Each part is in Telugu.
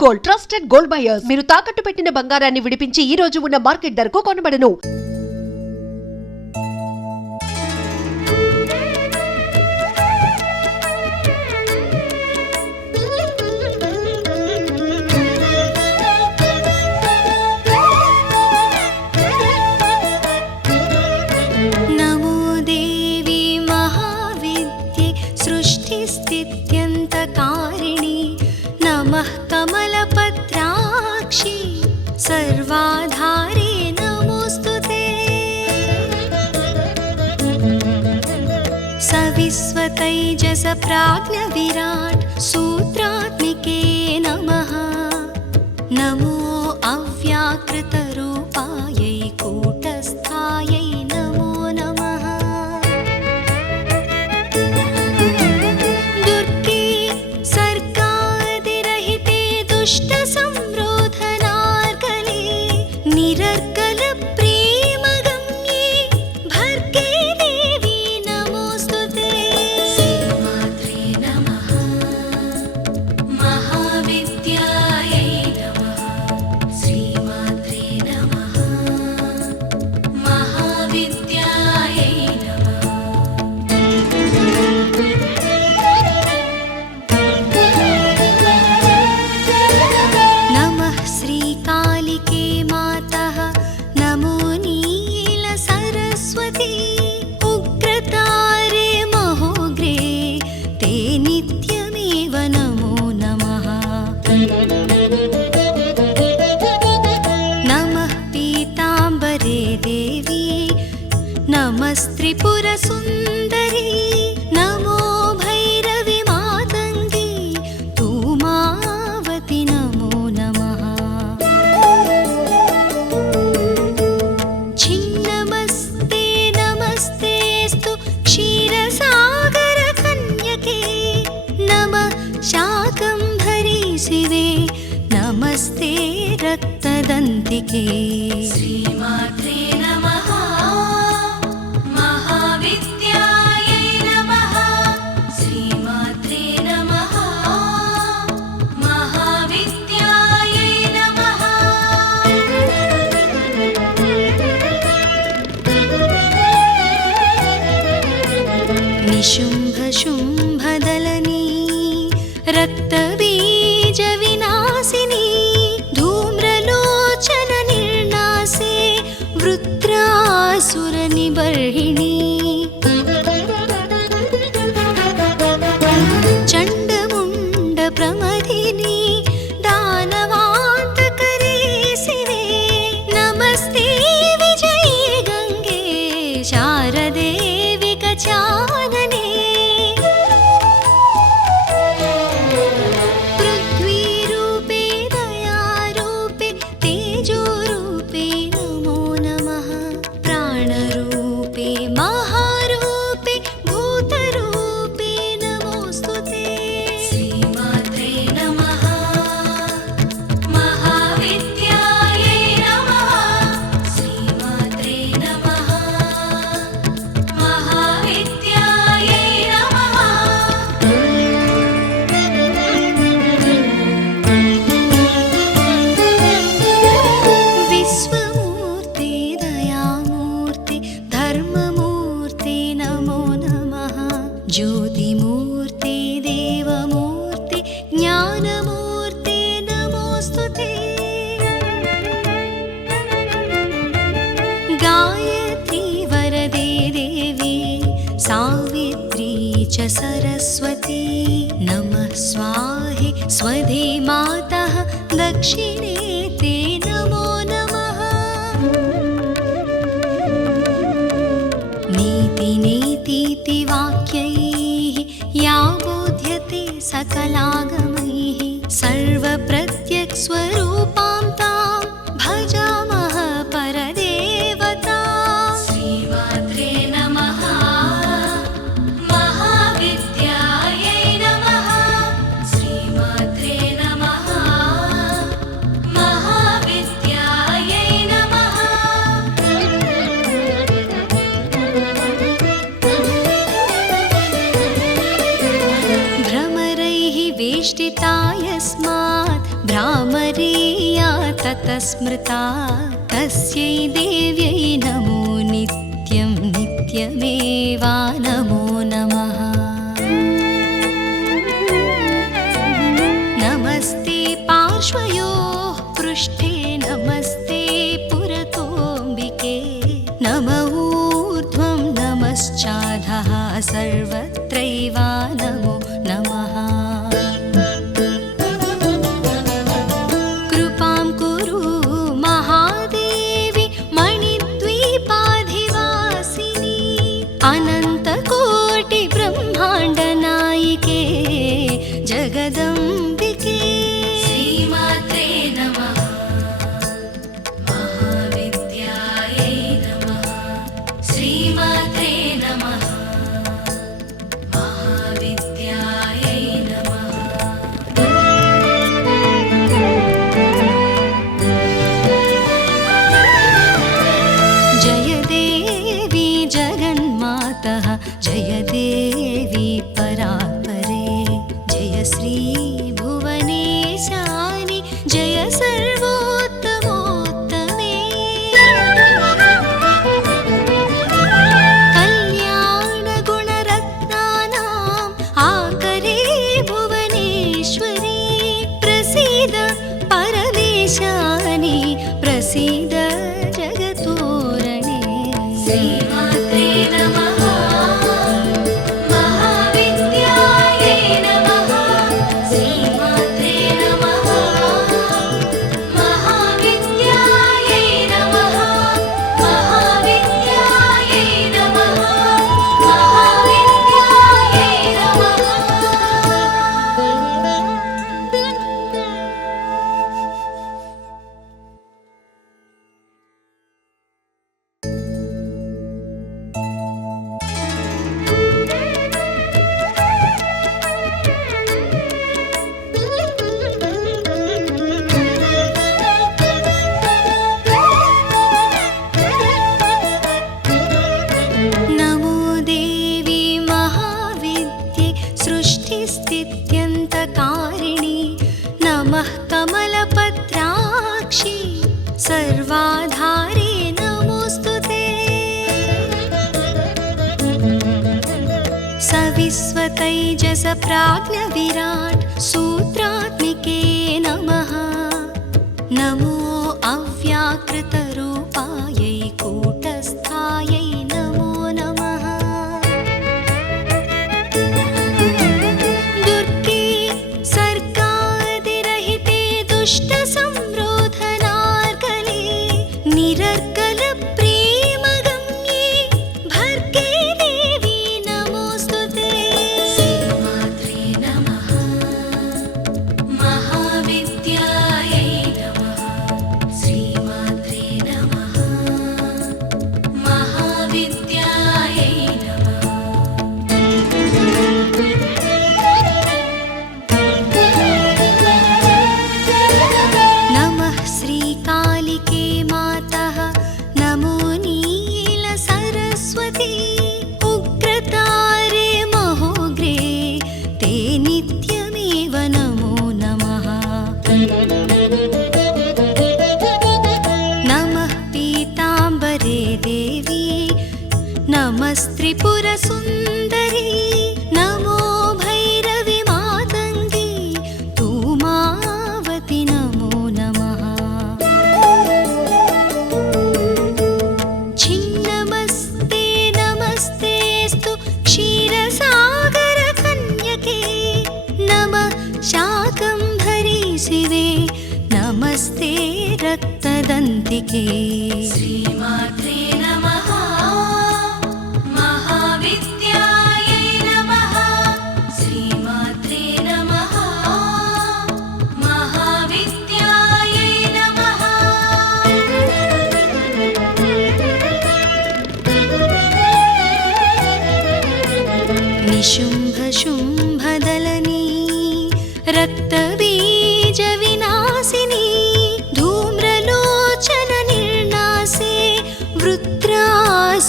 గోల్డ్ ట్రస్టెడ్ గోల్డ్ బయర్స్ మీరు తాకట్టు పెట్టిన బంగారాన్ని విడిపించి ఈ రోజు ఉన్న మార్కెట్ ధరకు కొనబడను. నమో దేవి మహావిద్యే సృష్టి స్థిత్యంతకారిణి నమః కమలపత్రాక్షి సర్వాధారే నమోస్తుతే సవిస్వతైజస ప్రాజ్ఞ విరాట్ సూత్రాత్మికే నమః నమో అవ్యాకృత రూపాయై కూటస్థాయై నమో నమః దుర్గే సర్గాదిరహితే దుష్ట సంరోధనార్గలే నిరర్గల ప్రేమగమ్యే భర్గే దేవి నమోస్తుతే శ్రీమాత్రే నమః మహావిద్యాయై నమః శ్రీమాత్రే నమః మహావిద్యాయై నమః నమః శ్రీకాళికే మాతః నమో నీల సరస్వతీ ఉగ్రతారే మహోగ్రే తే నిత్యమేవ నమో నమః నమః పీతాంబరే దేవి నమస్త్రిపుర సుందరీ నమో భైరవి మాతంగి ధూమావతి నమో నమః ఛిన్నమస్తే నమస్తేస్తు క్షీరసాగర కన్యకే నమః శాకంభరీ శివే నమస్తే రక్తదంతికే శ్రీమాత్రే నమః మహావిద్యాయై నమః శ్రీమాత్రే నమః మహావిద్యాయై నమః నిశుంభ శుంభదలనీ రక్తబీజ వినాశిని ధూమ్రలోచన నిర్నాశే వృత్రాసుర నిబర్హిణి చండముండ ప్రమథిని దానవాంతకరే శివే నమస్తే విజయే గంగే శారదే వికచాననే పృథ్వీరూపే దయారూపే తేజోరూపే నమో నమః ప్రాణరూపే మహారూపే భూతరూపే నమోస్తుతే శ్రీమాత్రే నమః మహావిద్యాయై నమః శ్రీమాత్రే నమః మహావిద్యాయై నమః విశ్వమూర్తి దయామూర్తి ధర్మమూర్తి నమో నమః జ్యోతిమూర్తి దేవమూర్తి జ్ఞానమూర్తి నమోస్తుతే గాయత్రీ వరదే దేవి సావిత్రీ చ సరస్వతీ నమః స్వాహే స్వధే మాతః దక్షిణే తే నమో నమః నీతి నీतीति వాక్యైః యా బోధ్యతే సకలాగమైః సర్వప్రత్యక్స్వరూపాం తాం భజామః పరదేవతాం శ్రీమాత్రే నమః మహావిద్యాయై నమః శ్రీమాత్రే నమః మహావిద్యాయై నమః భ్రమరైః వేష్టి मामरीया ततः स्मृता तस्यै देव्यै नमो नित्यं नित्यमेवा नमो नमः। नमस्ते पार्श्वयोः पृष्ठे नमस्ते पुरतोऽम्बिके नम ऊर्ध्वं नमश्चाधः सर्वत्रैवा नमो नमः। कृपां कुरु महादेवी मणिद्वीपाधिवासिनी अनन्तकोटिब्रह्माण्डनायिके जगदम्बिके। श्रीमात्रे नमः महाविद्यायै नमः। श्रीमात्रे नमः महाविद्यायै नमः। जय देवी जगन्मातः जय देवी परात्परे जय श्री भुवनेशानि जय सर्वोत्तमोत्तमे। कल्याणगुणरत्नानाम् आकरे भुवनेश्वरी प्रसीद परमेशानि प्रसीद जगतोरणे। श्रीमात्रे नमः महाविद्यायै नमः। श्रीमात्रे नमः महाविद्यायै नमः। महाविद्यायै नमः। महाविद्यायै नमः। नमो देवी महाविद्ये सृष्टिस्थित्यन्तकारिणि नमः कमलपत्राक्षि सर्वाधारे नमोऽस्तु ते। सविस्वतैजस प्राज्ञविराट् सूत्रात्मिके नमः। नमो अव्याकृतरूपायै कूटस्थायै नमो नमः। दुर्गे सर्गादिरहिते दुष्टसंरोधनार्गले निरर्गलप्रेमगम्ये भर्गे देवी नमोऽस्तु ते। श्रीमात्रे नमः महाविद्यायै नमः। श्रीमात्रे नमः महाविद्यायै नमः। नमः श्रीकालिके मातः नमो नीलसरस्वती उग्रतारे महोग्रे ते नित्यमेव नमो नमः। नमः पीताम्बरे देवी नमस्त्रिपुरसुन्दरी नमो भैरवि मातङ्गी धूमावति नमो नमः। छिन्नमस्ते नमस्तेऽस्तु क्षीरसागरकन्यके नमः शाकम्भरी शिवे नमस्ते रक्तदन्तिके। श्रीमात्रे नमः महाविद्यायै नमः। श्रीमात्रे नमः महाविद्यायै नमः। निशुम्भशुम्भदलनी रक्तबीजविनाशिनी धूम्रलोचननिर्नासे वृत्रासुरनिबर्हिणी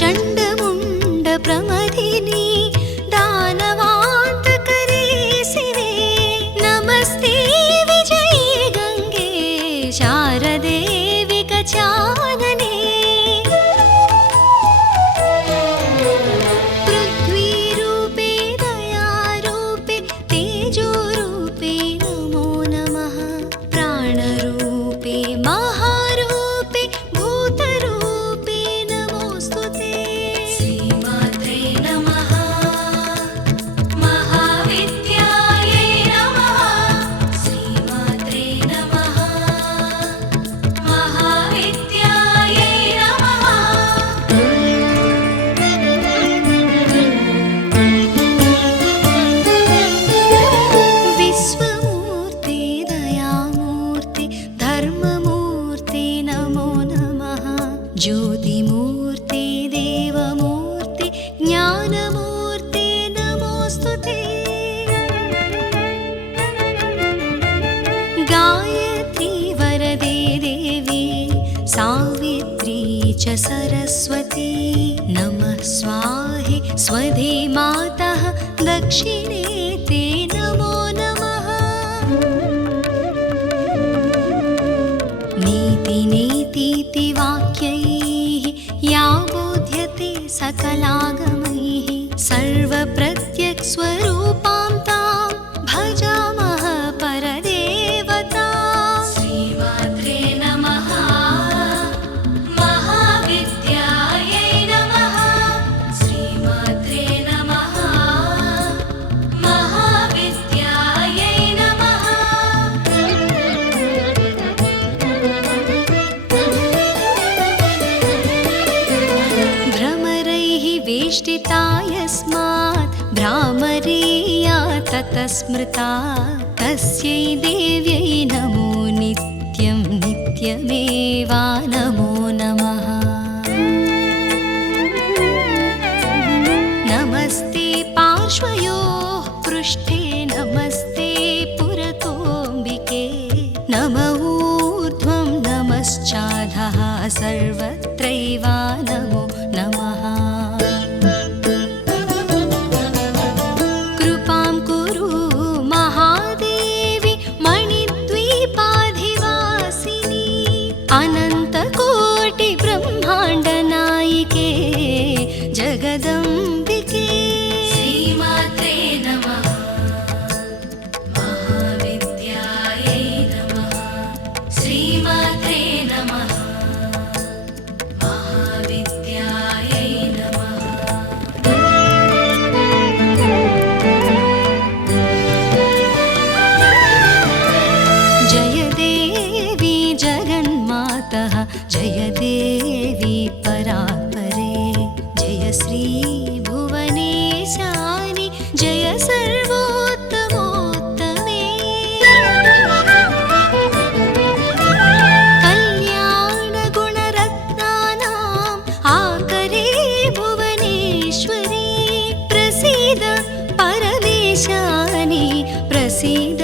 चण्डमुण्डप्रमथिनी गायत्री वरदे देवी सावित्री च सरस्वती नमः स्वाहे स्वधे मातः दक्षिणे ते नमो नमः। नीति नेतीति वाक्यैः या बोध्यते सकलागमैः सर्वप्रत्यक्स्वरूपां तां भजामः परदेवतां। श्रीमात्रे नमः महाविद्यायै नमः श्रीमात्रे नमः महाविद्यायै नमः भ्रमरैः वेष्टिता यस्मात् भ्रामरीया ततः स्मृता तस्यै देव्यै नमो नित्यं नित्यमेवा नमो नमः। नमस्ते पार्श्वयोः पृष्ठे नमस्ते पुरतोऽम्बिके नम ऊर्ध्वं नमश्चाधः सर्वत्रैवा नमो नमः। कृपां कुरु महादेवी मणिद्वीपाधिवासिनी अनन्तकोटिब्रह्माण्डनायिके जगदम्बिके। श्रीमात्रे नमः महाविद्यायै नमः श्रीमात्रे नमः महाविद्यायै नमः जय देवी जगन्मातः जय देवी परात्परे जय श्री भुवनेशानि जय सर्वोत्तमोत्तमे। कल्याणगुणरत्नानाम् आकरे भुवनेश्वरी प्रसीद परमेशानि प्रसीद